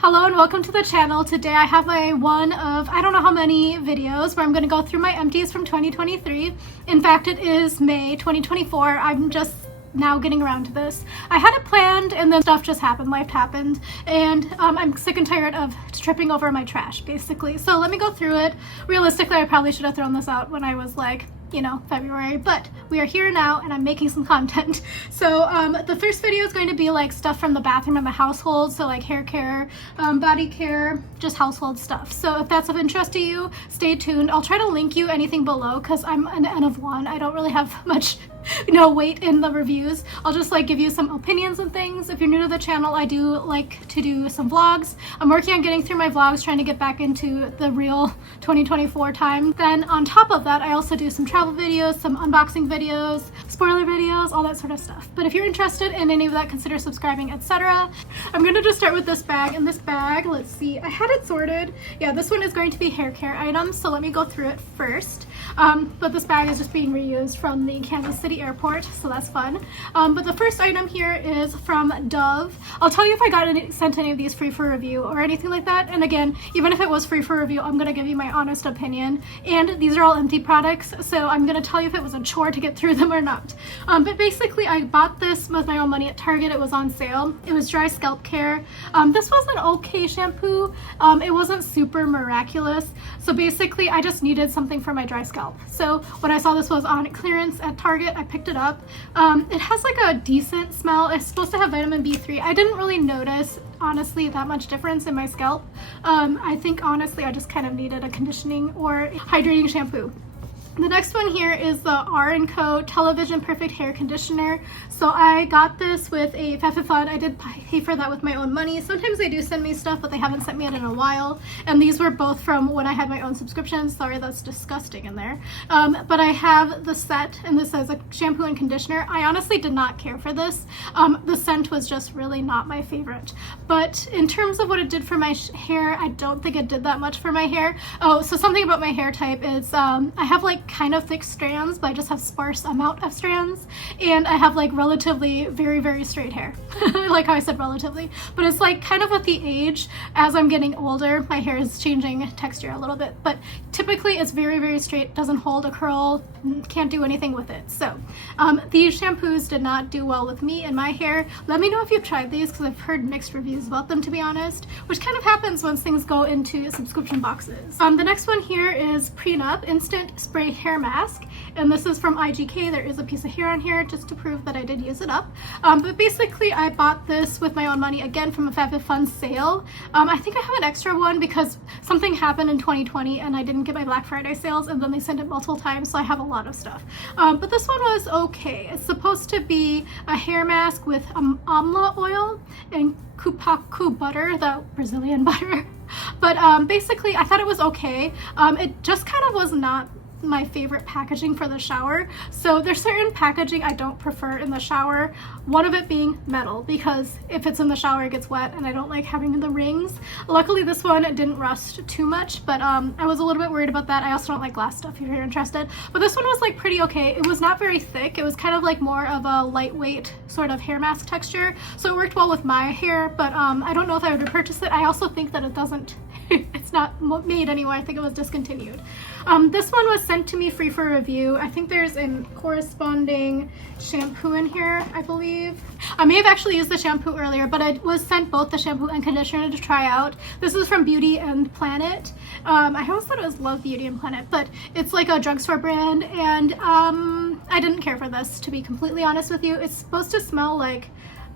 Hello and welcome to the channel. Today I have one of I don't know how many videos where I'm going to go through my empties from 2023. In fact, it is May 2024. I'm just now getting around to this. I had it planned and then stuff just happened, life happened, and I'm sick and tired of tripping over my trash basically. So let me go through it. Realistically, I probably should have thrown this out when I was like, you know, February, but we are here now and I'm making some content. So the first video is going to be like stuff from the bathroom and the household, so like hair care, body care, just household stuff. So if that's of interest to you, stay tuned. I'll try to link you anything below because I'm an N of one. I don't really have much weight in the reviews. I'll just like give you some opinions and things. If you're new to the channel, I do like to do some vlogs. I'm working on getting through my vlogs, trying to get back into the real 2024 time. Then on top of that, I also do some travel videos, some unboxing videos, spoiler videos, all that sort of stuff. But if you're interested in any of that, consider subscribing, etc. I'm gonna just start with this bag. In this bag, let's see, I had it sorted. Yeah, this one is going to be hair care items, so let me go through it first. But this bag is just being reused from the Kansas City airport, so that's fun. But the first item here is from Dove. I'll tell you if I got sent any of these free for review or anything like that. And again, even if it was free for review, I'm gonna give you my honest opinion. And these are all empty products, so I'm gonna tell you if it was a chore to get through them or not. But basically, I bought this with my own money at Target. It was on sale. It was dry scalp care. This was an okay shampoo. It wasn't super miraculous. So basically, I just needed something for my dry scalp. So when I saw this was on clearance at Target, I picked it up. It has like a decent smell. It's supposed to have vitamin B3. I didn't really notice, honestly, that much difference in my scalp. I think honestly, I just kind of needed a conditioning or hydrating shampoo. The next one here is the R&Co Television Perfect Hair Conditioner. So I got this with a FFFun. I did pay for that with my own money. Sometimes they do send me stuff, but they haven't sent me it in a while. And these were both from when I had my own subscription. Sorry, that's disgusting in there. But I have the set, and this says a shampoo and conditioner. I honestly did not care for this. The scent was just really not my favorite. But in terms of what it did for my hair, I don't think it did that much for my hair. Oh, so something about my hair type is I have like kind of thick strands, but I just have sparse amount of strands, and I have like relatively very straight hair. I like how I said relatively, but it's like kind of with the age, as I'm getting older, my hair is changing texture a little bit, but typically it's very straight, doesn't hold a curl, can't do anything with it. So these shampoos did not do well with me and my hair. Let me know if you've tried these, because I've heard mixed reviews about them, to be honest, which kind of happens once things go into subscription boxes. The next one here is Prenup Instant Spray Hair Mask, and this is from IGK. There is a piece of hair on here just to prove that I did use it up. But basically I bought this with my own money, again from a FabFitFun sale. I think I have an extra one because something happened in 2020 and I didn't get my Black Friday sales, and then they sent it multiple times, so I have a lot of stuff. But this one was okay. It's supposed to be a hair mask with amla oil and kupaku butter, the Brazilian butter. But basically I thought it was okay. It just kind of was not my favorite packaging for the shower. So there's certain packaging I don't prefer in the shower, one of it being metal, because if it's in the shower it gets wet and I don't like having the rings. Luckily this one didn't rust too much, but I was a little bit worried about that. I also don't like glass stuff if you're interested, but this one was like pretty okay. It was not very thick. It was kind of like more of a lightweight sort of hair mask texture, so it worked well with my hair, but I don't know if I would repurchase it. I also think that it doesn't it's not made anymore. I think it was discontinued. This one was sent to me free for review. I think there's a corresponding shampoo in here, I believe. I may have actually used the shampoo earlier, but I was sent both the shampoo and conditioner to try out. This is from Beauty and Planet. I always thought it was Love Beauty and Planet, but it's like a drugstore brand, and I didn't care for this, to be completely honest with you. It's supposed to smell like,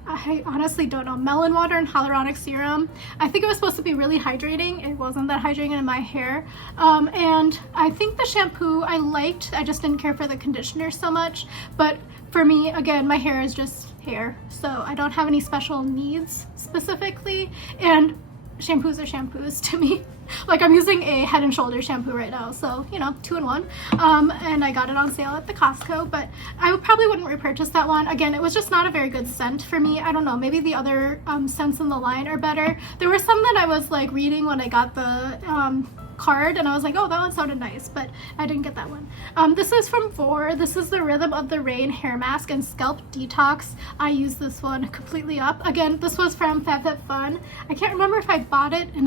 I honestly don't know, melon water and hyaluronic serum. I think it was supposed to be really hydrating. It wasn't that hydrating in my hair. And I think the shampoo I liked. I just didn't care for the conditioner so much. But for me, again, my hair is just hair, so I don't have any special needs specifically. And shampoos are shampoos to me. Like, I'm using a Head and Shoulders shampoo right now, so, you know, 2-in-1. And I got it on sale at the Costco, but I probably wouldn't repurchase that one. Again, it was just not a very good scent for me. I don't know, maybe the other scents in the line are better. There were some that I was like reading when I got the card and I was like, oh, that one sounded nice, but I didn't get that one. This is from Vor. This is the Rhythm of the Rain hair mask and scalp detox. I use this one completely up. Again, this was from FabFitFun. I can't remember if I bought it in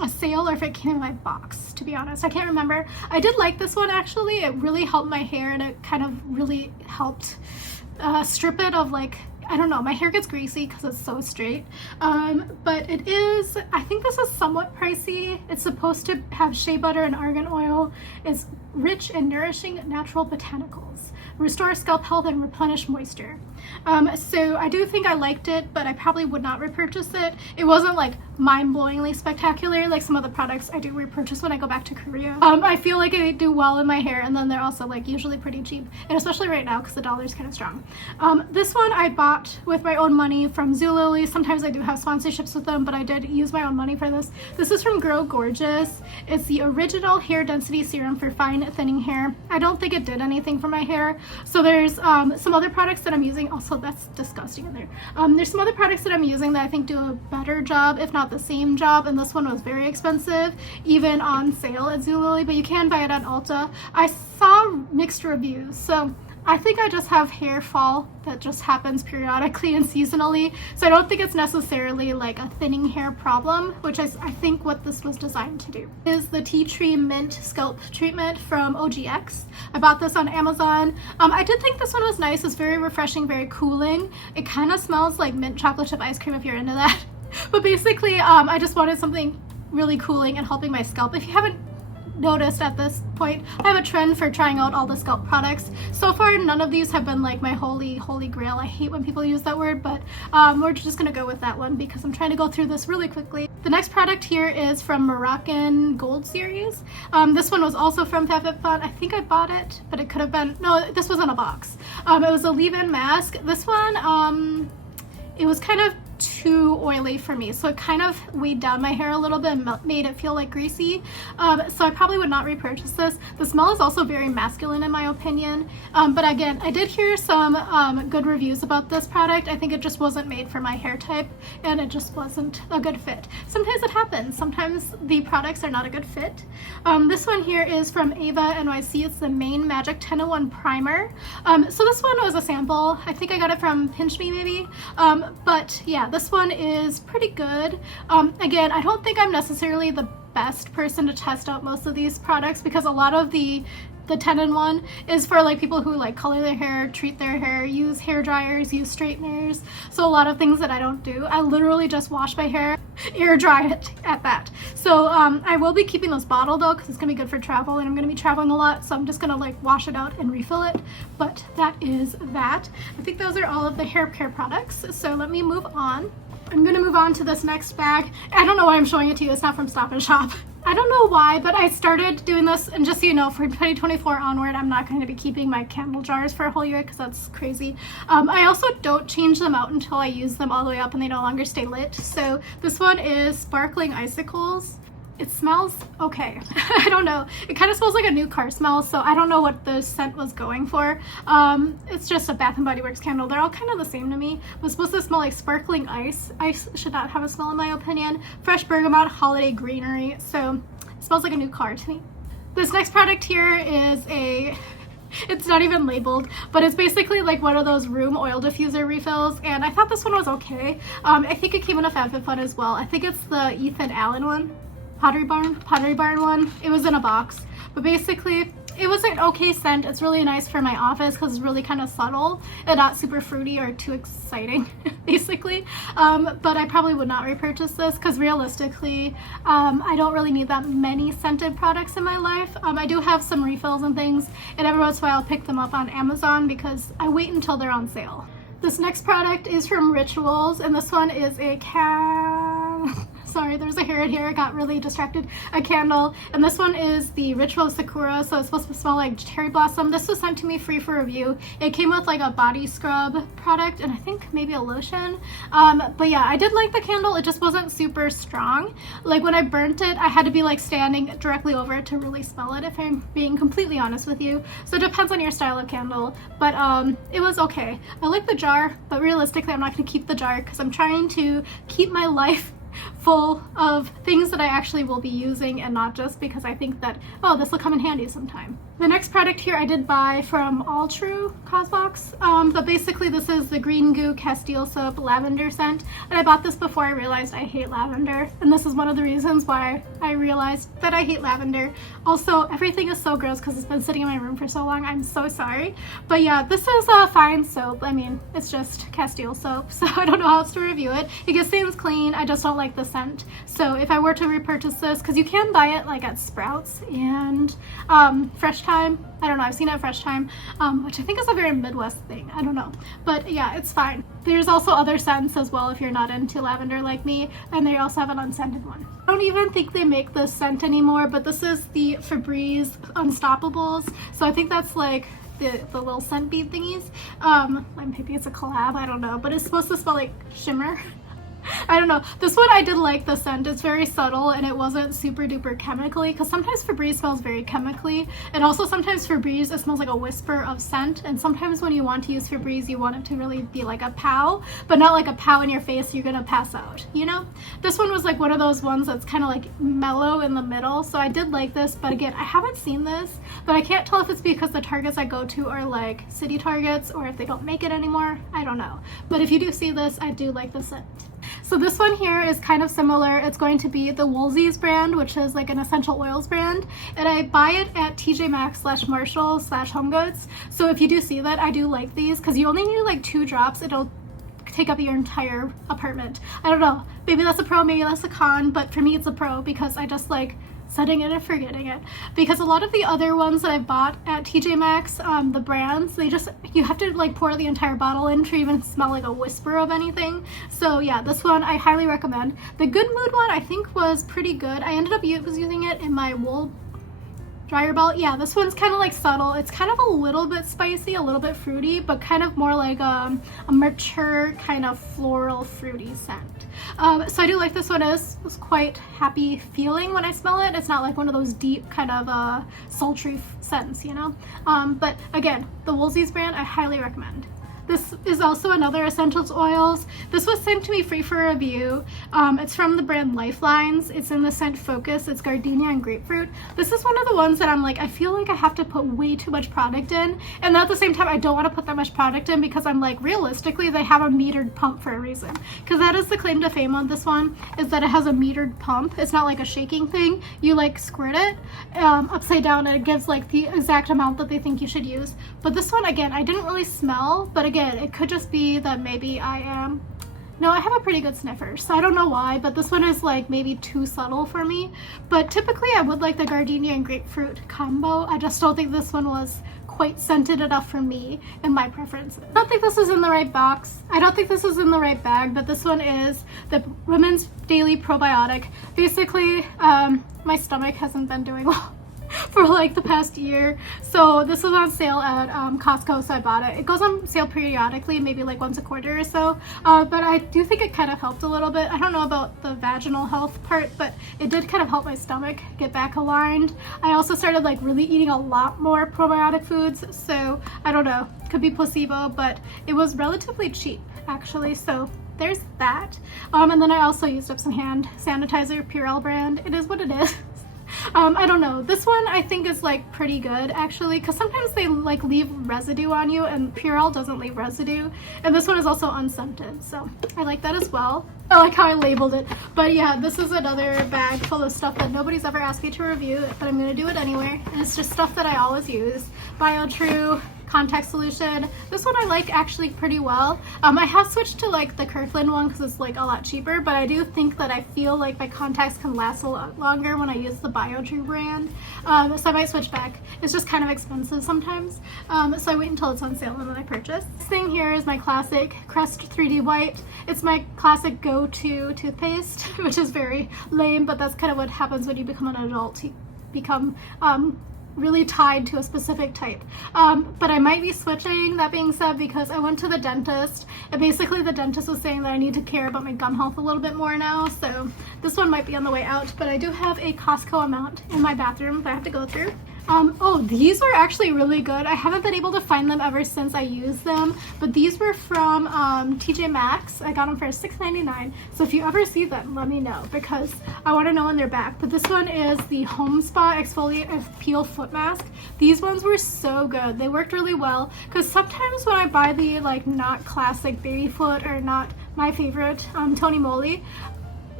a sale or if it came in my box, to be honest. I can't remember. I did like this one actually. It really helped my hair and it kind of really helped strip it of like, I don't know, my hair gets greasy because it's so straight, but it is, I think this is somewhat pricey. It's supposed to have shea butter and argan oil. It's rich in nourishing natural botanicals, restore scalp health and replenish moisture. So I do think I liked it, but I probably would not repurchase it. It wasn't like mind-blowingly spectacular like some of the products I do repurchase when I go back to Korea. I feel like they do well in my hair, and then they're also like usually pretty cheap, and especially right now because the dollar's kind of strong. This one I bought with my own money from Zulily. Sometimes I do have sponsorships with them, but I did use my own money for this. This is from Grow Gorgeous. It's the original hair density serum for fine thinning hair. I don't think it did anything for my hair. So there's some other products that I'm using. Also, that's disgusting in there. There's some other products that I'm using that I think do a better job, if not the same job, and this one was very expensive, even on sale at Zulily, but you can buy it at Ulta. I saw mixed reviews, so I think I just have hair fall that just happens periodically and seasonally, so I don't think it's necessarily like a thinning hair problem, which is I think what this was designed to do. Is the Tea Tree Mint Scalp Treatment from OGX. I bought this on Amazon. I did think this one was nice. It's very refreshing, very cooling. It kind of smells like mint chocolate chip ice cream if you're into that. But basically, I just wanted something really cooling and helping my scalp. If you haven't noticed at this point, I have a trend for trying out all the scalp products. So far, none of these have been like my holy grail. I hate when people use that word, but we're just gonna go with that one because I'm trying to go through this really quickly. The next product here is from Moroccan Gold series. This one was also from FabFitFun. I think I bought it, but it could have been, no, this was in a box. It was a leave-in mask. This one, it was kind of too oily for me, so it kind of weighed down my hair a little bit and made it feel like greasy, so I probably would not repurchase this. The smell is also very masculine in my opinion, but again, I did hear some good reviews about this product. I think it just wasn't made for my hair type and it just wasn't a good fit. Sometimes it happens. Sometimes the products are not a good fit. This one here is from Ava NYC. It's the Main Magic 1001 Primer. So this one was a sample. I think I got it from Pinch Me maybe, but yeah, this one is pretty good. Again, I don't think I'm necessarily the best person to test out most of these products because a lot of the 10-in-1 is for like people who like color their hair, treat their hair, use hair dryers, use straighteners. So a lot of things that I don't do. I literally just wash my hair, air dry it at that. So I will be keeping this bottle though because it's gonna be good for travel and I'm gonna be traveling a lot, so I'm just gonna like wash it out and refill it. But that is that. I think those are all of the hair care products. So let me move on. I'm gonna move on to this next bag. I don't know why I'm showing it to you. It's not from Stop and Shop. I don't know why, but I started doing this, and just so you know, for 2024 onward, I'm not going to be keeping my candle jars for a whole year because that's crazy. I also don't change them out until I use them all the way up and they no longer stay lit. So this one is Sparkling Icicles. It smells okay. I don't know. It kind of smells like a new car smell, so I don't know what the scent was going for. It's just a Bath & Body Works candle. They're all kind of the same to me. It was supposed to smell like sparkling ice. Ice should not have a smell in my opinion. Fresh bergamot holiday greenery. So it smells like a new car to me. This next product here is it's not even labeled, but it's basically like one of those room oil diffuser refills, and I thought this one was okay. I think it came in a FabFitFun as well. I think it's the Ethan Allen one. Pottery Barn one. It was in a box, but basically it was an okay scent. It's really nice for my office because it's really kind of subtle and not super fruity or too exciting basically, but I probably would not repurchase this because realistically I don't really need that many scented products in my life. I do have some refills and things, and every once in a while I'll pick them up on Amazon because I wait until they're on sale. This next product is from Rituals, and this one is a sorry, there's a hair in here, I got really distracted. A candle, and this one is the Ritual Sakura, so it's supposed to smell like cherry blossom. This was sent to me free for review. It came with like a body scrub product and I think maybe a lotion. But yeah, I did like the candle. It just wasn't super strong. Like when I burnt it, I had to be like standing directly over it to really smell it, if I'm being completely honest with you. So it depends on your style of candle, but it was okay. I like the jar, but realistically I'm not going to keep the jar because I'm trying to keep my life full of things that I actually will be using and not just because I think that, oh, this will come in handy sometime. The next product here I did buy from All True Cosbox, but basically this is the Green Goo Castile Soap Lavender scent, and I bought this before I realized I hate lavender, and this is one of the reasons why I realized that I hate lavender. Also, everything is so gross because it's been sitting in my room for so long. I'm so sorry. But yeah, this is a fine soap. I mean, it's just Castile soap, so I don't know how else to review it. It gets things clean. I just don't like the scent. So if I were to repurchase this, because you can buy it like at Sprouts and Fresh Time. I don't know, I've seen it at Fresh Time, which I think is a very Midwest thing. I don't know. But yeah, it's fine. There's also other scents as well if you're not into lavender like me, and they also have an unscented one. I don't even think they make this scent anymore, but this is the Febreze Unstoppables. So I think that's like the little scent bead thingies. Maybe it's a collab, I don't know, but it's supposed to smell like shimmer. I don't know. This one I did like the scent. It's very subtle and it wasn't super duper chemically, because sometimes Febreze smells very chemically, and also sometimes Febreze, it smells like a whisper of scent, and sometimes when you want to use Febreze you want it to really be like a pow, but not like a pow in your face you're gonna pass out, you know? This one was like one of those ones that's kind of like mellow in the middle, so I did like this, but again, I haven't seen this, but I can't tell if it's because the Targets I go to are like city Targets or if they don't make it anymore. I don't know. But if you do see this, I do like the scent. So this one here is kind of similar. It's going to be the Woolsies brand, which is like an essential oils brand, and I buy it at TJ Maxx / Marshall / Home Goods. So if you do see that, I do like these because you only need like 2 drops. It'll take up your entire apartment. I don't know, maybe that's a pro, maybe that's a con, but for me it's a pro because I just like setting it and forgetting it, because a lot of the other ones that I bought at TJ Maxx, the brands, you have to like pour the entire bottle in to even smell like a whisper of anything. So yeah, this one I highly recommend. The Good Mood one I think was pretty good. I ended up using it in my wool dryer belt. Yeah, this one's kind of like subtle. It's kind of a little bit spicy, a little bit fruity, but kind of more like a mature kind of floral fruity scent. So I do like this one. It's quite happy feeling when I smell it. It's not like one of those deep kind of sultry scents, you know? But again, the Woolsies brand I highly recommend. This is also another essentials oils. This was sent to me free for review. It's from the brand Lifelines. It's in the scent Focus. It's gardenia and grapefruit. This is one of the ones that I'm like, I feel like I have to put way too much product in, and at the same time I don't want to put that much product in because I'm like, realistically they have a metered pump for a reason, because that is the claim to fame on this one, is that it has a metered pump. It's not like a shaking thing. You like squirt it upside down and it gives like the exact amount that they think you should use. But this one, again, I didn't really smell, but again, it could just be that maybe I have a pretty good sniffer, so I don't know why, but this one is like maybe too subtle for me. But typically I would like the gardenia and grapefruit combo. I just don't think this one was quite scented enough for me and my preferences. I don't think this is in the right box. I don't think this is in the right bag, but this one is the Women's Daily Probiotic. Basically, my stomach hasn't been doing well for like the past year, so this was on sale at Costco, so I bought it. It goes on sale periodically, maybe like once a quarter or so, but I do think it kind of helped a little bit. I don't know about the vaginal health part, but it did kind of help my stomach get back aligned. I also started like really eating a lot more probiotic foods, so I don't know, could be placebo, but it was relatively cheap actually, so there's that. And then I also used up some hand sanitizer, Purell brand. It is what it is. I don't know, this one I think is like pretty good actually, because sometimes they like leave residue on you and Purell doesn't leave residue, and this one is also unscented, so I like that as well. I like how I labeled it. But yeah, this is another bag full of stuff that nobody's ever asked me to review, but I'm gonna do it anyway, and it's just stuff that I always use. BioTrue contact solution. This one I like actually pretty well. I have switched to like the Kirkland one because it's like a lot cheaper, but I do think that I feel like my contacts can last a lot longer when I use the BioTrue brand, so I might switch back. It's just kind of expensive sometimes, so I wait until it's on sale and then I purchase. This thing here is my classic Crest 3D White. It's my classic go-to toothpaste, which is very lame, but that's kind of what happens when you become an adult. You become really tied to a specific type, but I might be switching, that being said, because I went to the dentist and basically the dentist was saying that I need to care about my gum health a little bit more now, so this one might be on the way out. But I do have a Costco amount in my bathroom that I have to go through. Oh, these are actually really good. I haven't been able to find them ever since I used them, but these were from TJ Maxx. I got them for $6.99. So if you ever see them, let me know because I want to know when they're back. But this one is the Home Spa Exfoliate Peel Foot Mask. These ones were so good. They worked really well because sometimes when I buy the like not classic baby foot or not my favorite Tony Moly,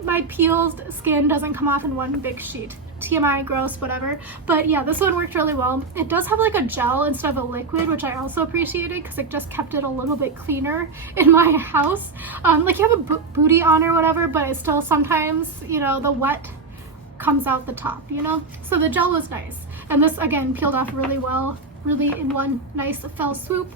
my peeled skin doesn't come off in one big sheet. TMI, gross, whatever. But yeah, this one worked really well. It does have like a gel instead of a liquid, which I also appreciated because it just kept it a little bit cleaner in my house. Like you have a booty on or whatever, but it's still sometimes, you know, the wet comes out the top, you know? So the gel was nice. And this, again, peeled off really well, really in one nice fell swoop.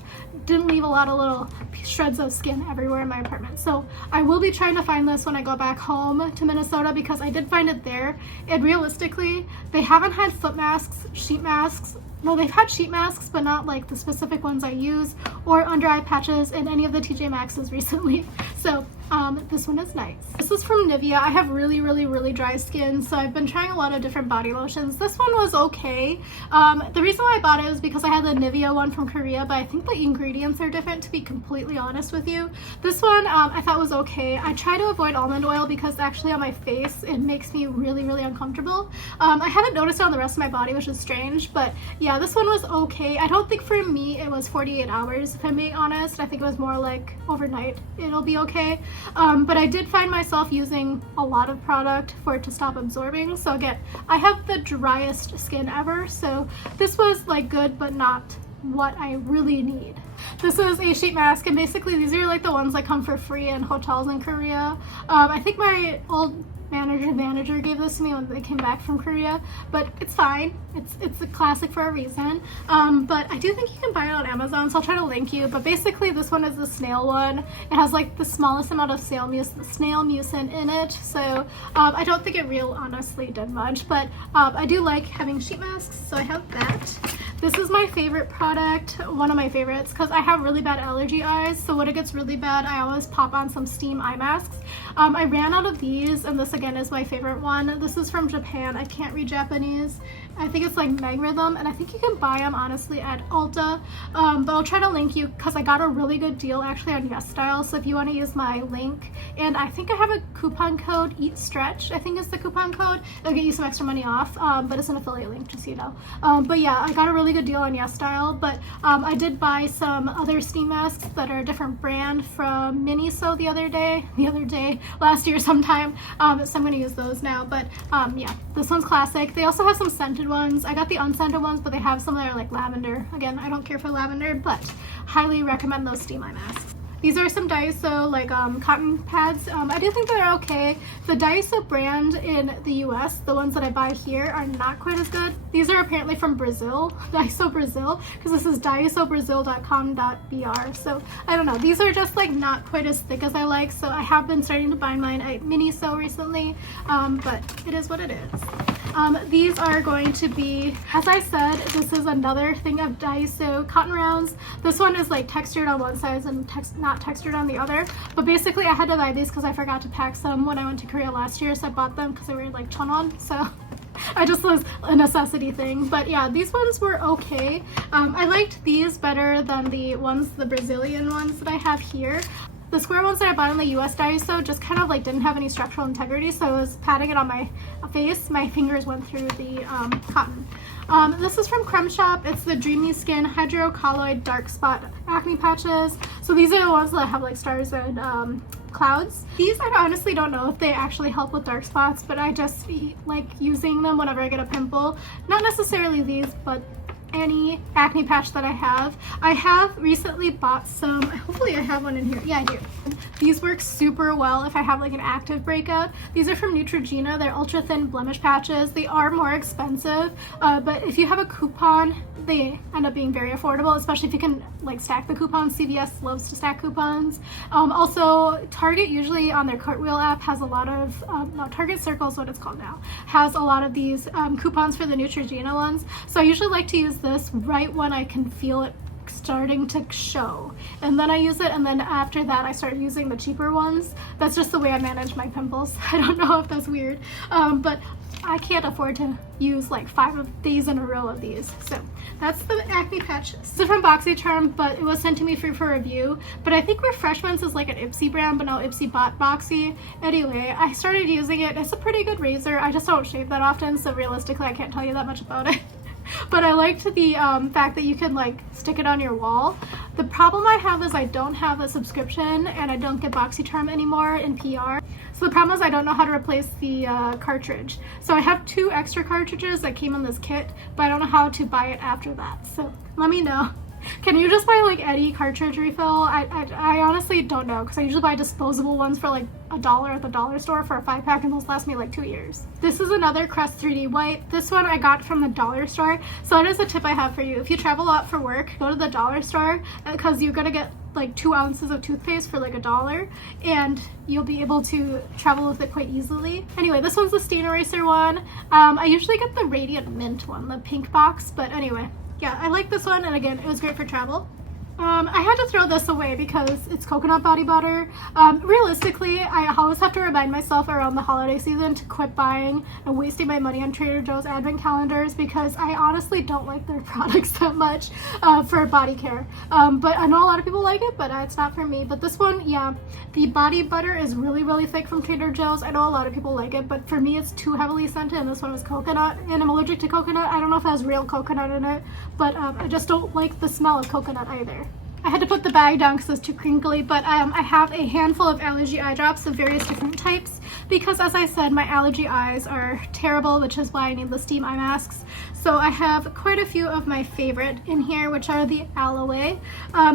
Didn't leave a lot of little shreds of skin everywhere in my apartment. So I will be trying to find this when I go back home to Minnesota because I did find it there. And realistically, they haven't had foot masks, sheet masks. No, they've had sheet masks, but not like the specific ones I use, or under eye patches in any of the TJ Maxx's recently. So this one is nice. This is from Nivea. I have really dry skin, so I've been trying a lot of different body lotions. This one was okay. The reason why I bought it was because I had the Nivea one from Korea, but I think the ingredients are different, to be completely honest with you. This one I thought was okay. I try to avoid almond oil because actually on my face it makes me really uncomfortable. I haven't noticed it on the rest of my body, which is strange, but yeah, this one was okay. I don't think for me it was 48 hours, if I'm being honest. I think it was more like overnight it'll be okay. But I did find myself using a lot of product for it to stop absorbing. So again, I have the driest skin ever, so this was like good but not what I really need. This is a sheet mask, and basically these are like the ones that come for free in hotels in Korea. I think my old manager gave this to me when they came back from Korea, but it's fine. It's a classic for a reason. But I do think you can buy it on Amazon, so I'll try to link you. But basically this one is the snail one. It has like the smallest amount of snail mucin in it, so I don't think it honestly did much, but I do like having sheet masks, so I have that. This is my favorite product, one of my favorites, because I have really bad allergy eyes, so when it gets really bad, I always pop on some steam eye masks. I ran out of these, and this again is my favorite one. This is from Japan. I can't read Japanese. I think it's like Meg Rhythm, and I think you can buy them honestly at Ulta, but I'll try to link you because I got a really good deal actually on YesStyle, so if you want to use my link, and I think I have a coupon code, Eat Stretch, I think is the coupon code. It'll get you some extra money off, but it's an affiliate link, just so you know. But yeah, I got a really good deal on YesStyle, but I did buy some other steam masks that are a different brand from Miniso last year sometime, so I'm going to use those now. But yeah, this one's classic. They also have some scented ones. I got the unscented ones, but they have some that are like lavender. Again, I don't care for lavender, but highly recommend those steam eye masks. These are some Daiso like cotton pads. I do think they're okay. The Daiso brand in the US, the ones that I buy here, are not quite as good. These are apparently from Brazil, Daiso Brazil, because this is daisobrazil.com.br. So I don't know. These are just like not quite as thick as I like. So I have been starting to buy mine at Miniso recently, but it is what it is. These are going to be, as I said, this is another thing of Daiso cotton rounds. This one is like textured on one side and not textured on the other, but basically I had to buy these because I forgot to pack some when I went to Korea last year, so I bought them because they were like chon-on, so I just was a necessity thing. But yeah, these ones were okay. I liked these better than the Brazilian ones that I have here. The square ones that I bought in the US Daiso just kind of like didn't have any structural integrity, so I was patting it on my face. My fingers went through the cotton. This is from Creme Shop. It's the Dreamy Skin Hydrocolloid Dark Spot Acne Patches. So these are the ones that have like stars and clouds. These I honestly don't know if they actually help with dark spots, but I just like using them whenever I get a pimple. Not necessarily these, but any acne patch that I have. I have recently bought some, hopefully I have one in here. Yeah, I do. These work super well if I have like an active breakout. These are from Neutrogena. They're ultra thin blemish patches. They are more expensive, but if you have a coupon, they end up being very affordable, especially if you can like stack the coupons. CVS loves to stack coupons. Also, Target usually on their Cartwheel app has a lot of, no, Target Circle is what it's called now, has a lot of these coupons for the Neutrogena ones. So I usually like to use this right when I can feel it starting to show, and then I use it, and then after that I start using the cheaper ones. That's just the way I manage my pimples. I don't know if that's weird, but I can't afford to use like 5 of these in a row of these. So that's the acne patch. This is from BoxyCharm, but it was sent to me free for review. But I think Refreshments is like an Ipsy brand, but now Ipsy bought Boxy. Anyway, I started using it. It's a pretty good razor. I just don't shave that often, so realistically I can't tell you that much about it. But I liked the fact that you can like stick it on your wall. The problem I have is I don't have a subscription and I don't get BoxyCharm anymore in PR. So the problem is I don't know how to replace the cartridge. So I have 2 extra cartridges that came in this kit, but I don't know how to buy it after that. So let me know. Can you just buy like any cartridge refill? I honestly don't know, because I usually buy disposable ones for like $1 at the dollar store for a 5-pack, and those last me like 2 years. This is another Crest 3D White. This one I got from the dollar store. So it is a tip I have for you. If you travel a lot for work, go to the dollar store, because you're gonna get like 2 ounces of toothpaste for like $1, and you'll be able to travel with it quite easily. Anyway, this one's the stain eraser one. I usually get the Radiant Mint one, the pink box, but anyway. Yeah, I like this one, and again, it was great for travel. I had to throw this away because it's coconut body butter. Realistically, I always have to remind myself around the holiday season to quit buying and wasting my money on Trader Joe's advent calendars, because I honestly don't like their products that much for body care. But I know a lot of people like it, but it's not for me. But this one, yeah, the body butter is really, really thick from Trader Joe's. I know a lot of people like it, but for me it's too heavily scented, and this one was coconut, and I'm allergic to coconut. I don't know if it has real coconut in it, but I just don't like the smell of coconut either. I had to put the bag down because it's too crinkly, but I have a handful of allergy eye drops of various different types, because as I said, my allergy eyes are terrible, which is why I need the steam eye masks. So I have quite a few of my favorite in here, which are the Aloe.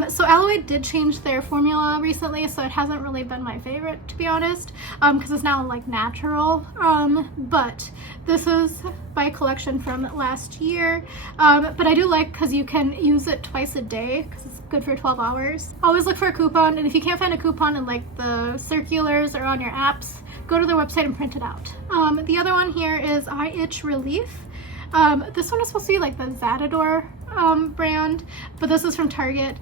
So Aloe did change their formula recently, so it hasn't really been my favorite, to be honest, because it's now like natural. But this is my collection from last year. But I do like, because you can use it twice a day, because it's good for 12 hours. Always look for a coupon, and if you can't find a coupon in like the circulars or on your apps, go to their website and print it out. The other one here is Eye Itch Relief. This one is supposed to be like the Zadador brand, but this is from Target.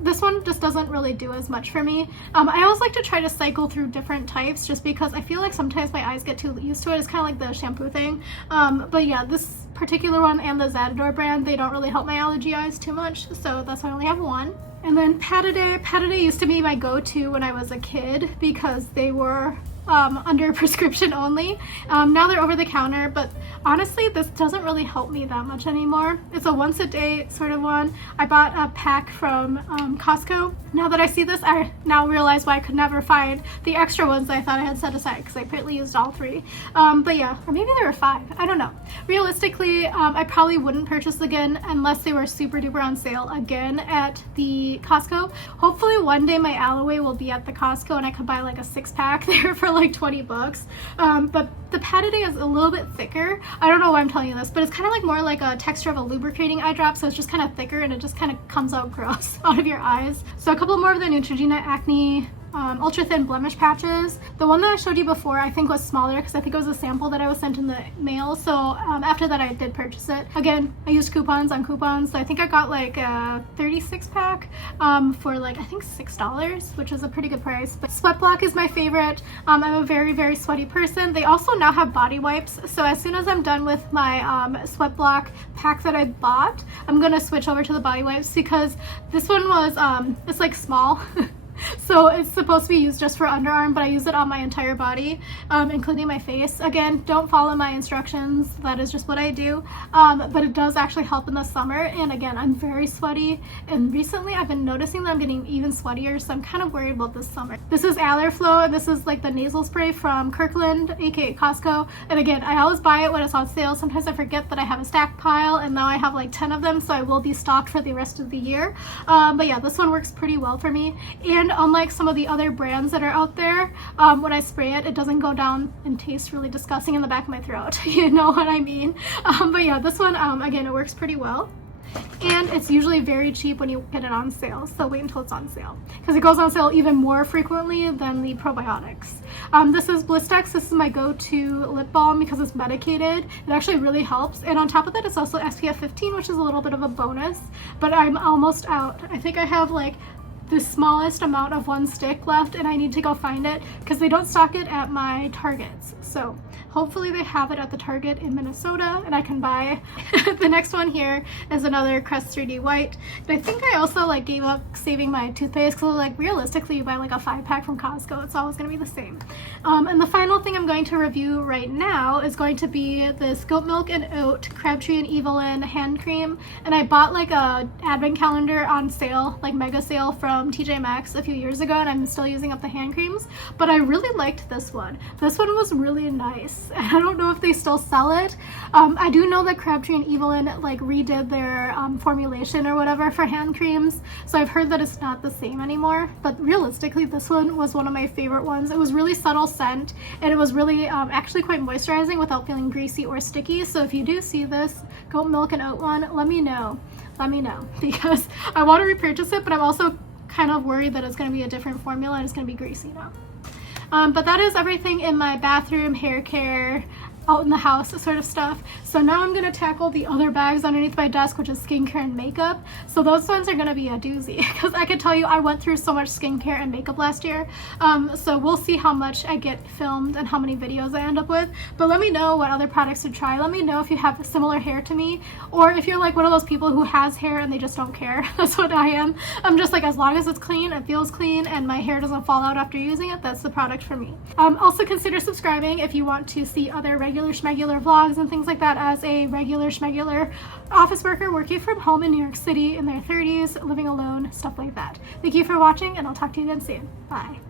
This one just doesn't really do as much for me. I always like to try to cycle through different types, just because I feel like sometimes my eyes get too used to it. It's kind of like the shampoo thing. But yeah, this particular one and the Zadador brand, they don't really help my allergy eyes too much, so that's why I only have one. And then Pataday. Pataday used to be my go-to when I was a kid, because they were under prescription only. Now they're over the counter, but honestly this doesn't really help me that much anymore. It's a once a day sort of one. I bought a pack from Costco. Now that I see this, I now realize why I could never find the extra ones I thought I had set aside, because I apparently used all 3. But yeah, or maybe there were 5, I don't know. Realistically, I probably wouldn't purchase again unless they were super duper on sale again at the Costco. Hopefully one day my Aloe will be at the Costco and I could buy like a 6-pack there for like 20 bucks. But the Pataday is a little bit thicker. I don't know why I'm telling you this, but it's kind of like more like a texture of a lubricating eye drop, so it's just kind of thicker and it just kind of comes out gross out of your eyes. So a couple more of the Neutrogena Acne ultra thin blemish patches. The one that I showed you before I think was smaller, because I think it was a sample that I was sent in the mail, so after that I did purchase it. Again, I used coupons on coupons, so I think I got like a 36-pack for like I think $6, which is a pretty good price. But Sweat Block is my favorite. I'm a very, very sweaty person. They also now have body wipes, so as soon as I'm done with my Sweat Block pack that I bought, I'm gonna switch over to the body wipes, because this one was it's like small so it's supposed to be used just for underarm, but I use it on my entire body, including my face. Again, don't follow my instructions, that is just what I do, but it does actually help in the summer. And again, I'm very sweaty, and recently I've been noticing that I'm getting even sweatier, so I'm kind of worried about this summer. This is Allerflow, and this is like the nasal spray from Kirkland, aka Costco, and again, I always buy it when it's on sale. Sometimes I forget that I have a stack pile, and now I have like 10 of them, so I will be stocked for the rest of the year. But yeah, this one works pretty well for me, and unlike some of the other brands that are out there, when I spray it, it doesn't go down and taste really disgusting in the back of my throat. You know what I mean? But yeah, this one, again, it works pretty well. And it's usually very cheap when you get it on sale, so wait until it's on sale, because it goes on sale even more frequently than the probiotics. This is Blistex. This is my go-to lip balm because it's medicated. It actually really helps, and on top of that, it's also SPF 15, which is a little bit of a bonus, but I'm almost out. I think I have like the smallest amount of one stick left, and I need to go find it because they don't stock it at my Targets. So Hopefully they have it at the Target in Minnesota and I can buy. The next one here is another Crest 3D White. And I think I also like gave up saving my toothpaste because like realistically you buy like a 5-pack from Costco, it's always going to be the same. And the final thing I'm going to review right now is going to be this goat milk and oat Crabtree and Evelyn hand cream. And I bought like a advent calendar on sale, like mega sale from TJ Maxx a few years ago, and I'm still using up the hand creams, but I really liked this one. This one was really nice. I don't know if they still sell it. I do know that Crabtree and Evelyn like redid their formulation or whatever for hand creams, so I've heard that it's not the same anymore, but realistically this one was one of my favorite ones. It was really subtle scent and it was really actually quite moisturizing without feeling greasy or sticky. So if you do see this goat milk and oat one, let me know because I want to repurchase it, but I'm also kind of worried that it's going to be a different formula and it's going to be greasy now. But that is everything in my bathroom, hair care, out in the house sort of stuff. So now I'm going to tackle the other bags underneath my desk, which is skincare and makeup. So those ones are going to be a doozy because I can tell you I went through so much skincare and makeup last year. So we'll see how much I get filmed and how many videos I end up with. But let me know what other products to try. Let me know if you have similar hair to me, or if you're like one of those people who has hair and they just don't care. That's what I am. I'm just like, as long as it's clean, it feels clean, and my hair doesn't fall out after using it, that's the product for me. Also consider subscribing if you want to see other regular schmegular vlogs and things like that as a regular schmegular office worker working from home in New York City in their 30s, living alone, stuff like that. Thank you for watching, and I'll talk to you again soon. Bye.